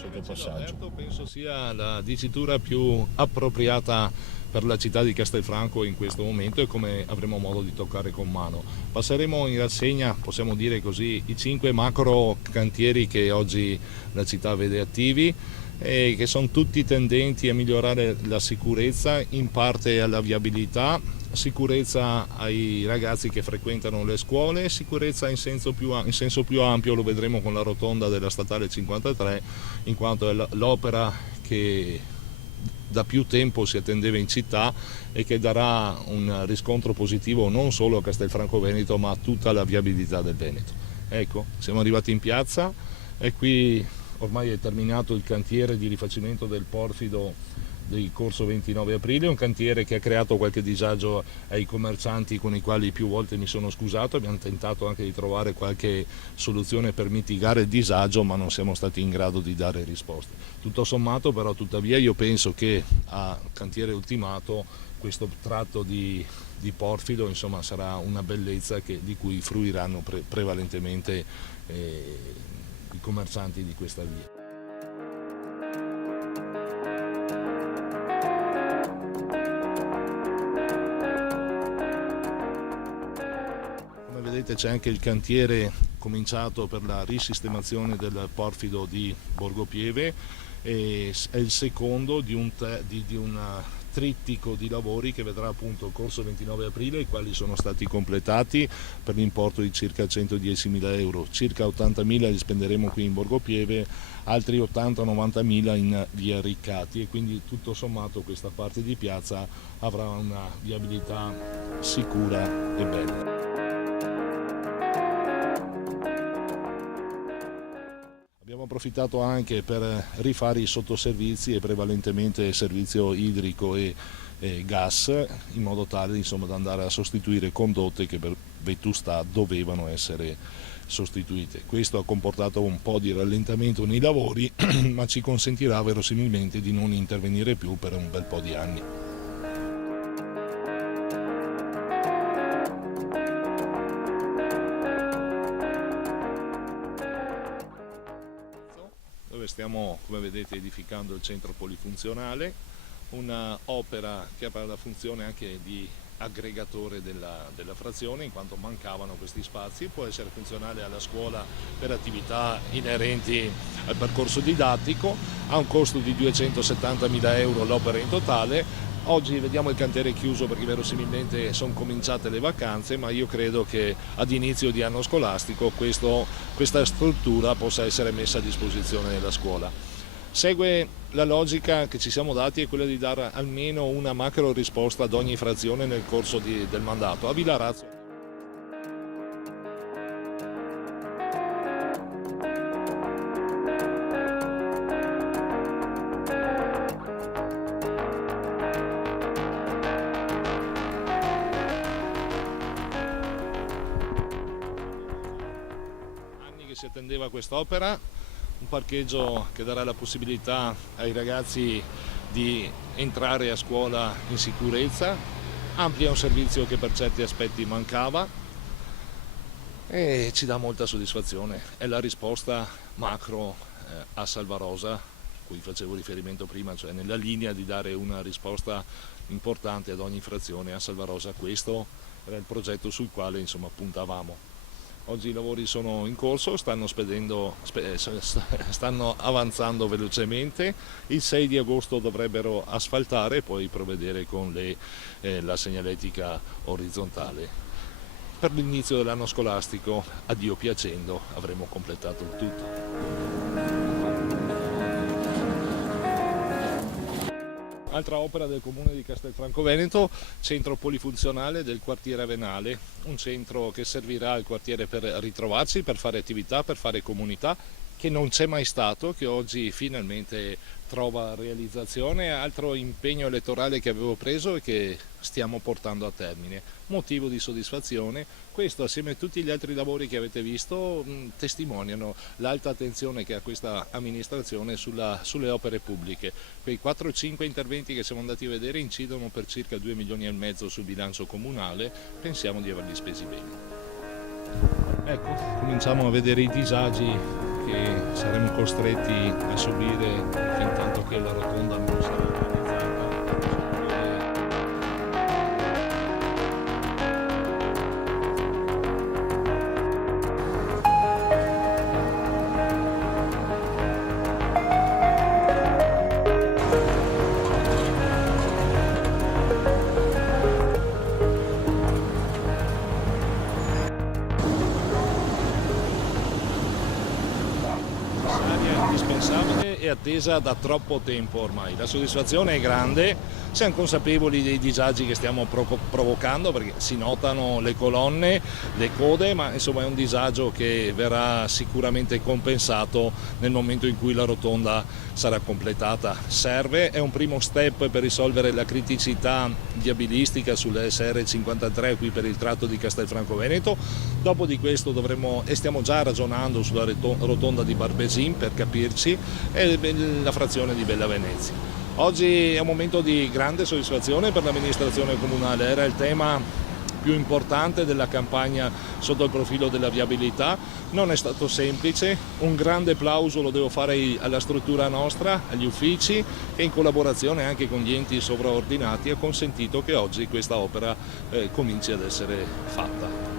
sotto passaggio. Penso sia la dicitura più appropriata per la città di Castelfranco in questo momento e come avremo modo di toccare con mano. Passeremo in rassegna, possiamo dire così, i 5 macro cantieri che oggi la città vede attivi e che sono tutti tendenti a migliorare la sicurezza, in parte alla viabilità, sicurezza ai ragazzi che frequentano le scuole, sicurezza in senso più ampio, lo vedremo con la rotonda della statale 53, in quanto è l'opera che da più tempo si attendeva in città e che darà un riscontro positivo non solo a Castelfranco Veneto ma a tutta la viabilità del Veneto. Ecco, siamo arrivati in piazza e qui ormai è terminato il cantiere di rifacimento del porfido del corso 29 aprile, un cantiere che ha creato qualche disagio ai commercianti con i quali più volte mi sono scusato. Abbiamo tentato anche di trovare qualche soluzione per mitigare il disagio, ma non siamo stati in grado di dare risposte. Tutto sommato però, tuttavia, io penso che a cantiere ultimato questo tratto di porfido insomma sarà una bellezza di cui fruiranno prevalentemente i commercianti di questa via. Vedete, c'è anche il cantiere cominciato per la risistemazione del porfido di Borgo Pieve, e è il secondo di un trittico di lavori che vedrà appunto il corso 29 aprile, i quali sono stati completati per l'importo di circa 110.000 euro, circa 80.000 li spenderemo qui in Borgo Pieve, altri 80-90.000 in via Riccati, e quindi tutto sommato questa parte di piazza avrà una viabilità sicura e bella. Abbiamo approfittato anche per rifare i sottoservizi e prevalentemente servizio idrico e gas, in modo tale insomma da andare a sostituire condotte che per vetustà dovevano essere sostituite. Questo ha comportato un po' di rallentamento nei lavori, ma ci consentirà verosimilmente di non intervenire più per un bel po' di anni. Dove stiamo, come vedete, edificando il centro polifunzionale, un'opera che avrà la funzione anche di aggregatore della frazione, in quanto mancavano questi spazi. Può essere funzionale alla scuola per attività inerenti al percorso didattico, ha un costo di 270.000 euro l'opera in totale. Oggi vediamo il cantiere chiuso perché verosimilmente sono cominciate le vacanze, ma io credo che ad inizio di anno scolastico questa struttura possa essere messa a disposizione della scuola. Segue la logica che ci siamo dati, è quella di dare almeno una macro risposta ad ogni frazione nel corso del mandato. A Villarazzo si attendeva quest'opera, un parcheggio che darà la possibilità ai ragazzi di entrare a scuola in sicurezza, amplia un servizio che per certi aspetti mancava e ci dà molta soddisfazione. È la risposta macro a Salvarosa, a cui facevo riferimento prima, cioè nella linea di dare una risposta importante ad ogni frazione a Salvarosa. Questo era il progetto sul quale insomma puntavamo. Oggi i lavori sono in corso, stanno avanzando velocemente. Il 6 di agosto dovrebbero asfaltare e poi provvedere con la segnaletica orizzontale. Per l'inizio dell'anno scolastico, a Dio piacendo, avremo completato il tutto. Altra opera del comune di Castelfranco Veneto, centro polifunzionale del quartiere Avenale, un centro che servirà al quartiere per ritrovarsi, per fare attività, per fare comunità, che non c'è mai stato, che oggi finalmente trova realizzazione. Altro impegno elettorale che avevo preso e che stiamo portando a termine. Motivo di soddisfazione. Questo, assieme a tutti gli altri lavori che avete visto, testimoniano l'alta attenzione che ha questa amministrazione sulle opere pubbliche. Quei 4-5 interventi che siamo andati a vedere incidono per circa 2,5 milioni sul bilancio comunale. Pensiamo di averli spesi bene. Ecco, cominciamo a vedere i disagi che saremo costretti a subire fin tanto che la rotonda non sarà organizzata. Indispensabile e attesa da troppo tempo ormai. La soddisfazione è grande, siamo consapevoli dei disagi che stiamo provocando perché si notano le colonne, le code, ma insomma è un disagio che verrà sicuramente compensato nel momento in cui la rotonda sarà completata. Serve, è un primo step per risolvere la criticità viabilistica sulle SR53 qui per il tratto di Castelfranco Veneto. Dopo di questo dovremo, e stiamo già ragionando sulla rotonda di Barbesin per capirci, e la frazione di Bella Venezia. Oggi è un momento di grande soddisfazione per l'amministrazione comunale, era il tema più importante della campagna sotto il profilo della viabilità, non è stato semplice, un grande plauso lo devo fare alla struttura nostra, agli uffici che in collaborazione anche con gli enti sovraordinati ha consentito che oggi questa opera cominci ad essere fatta.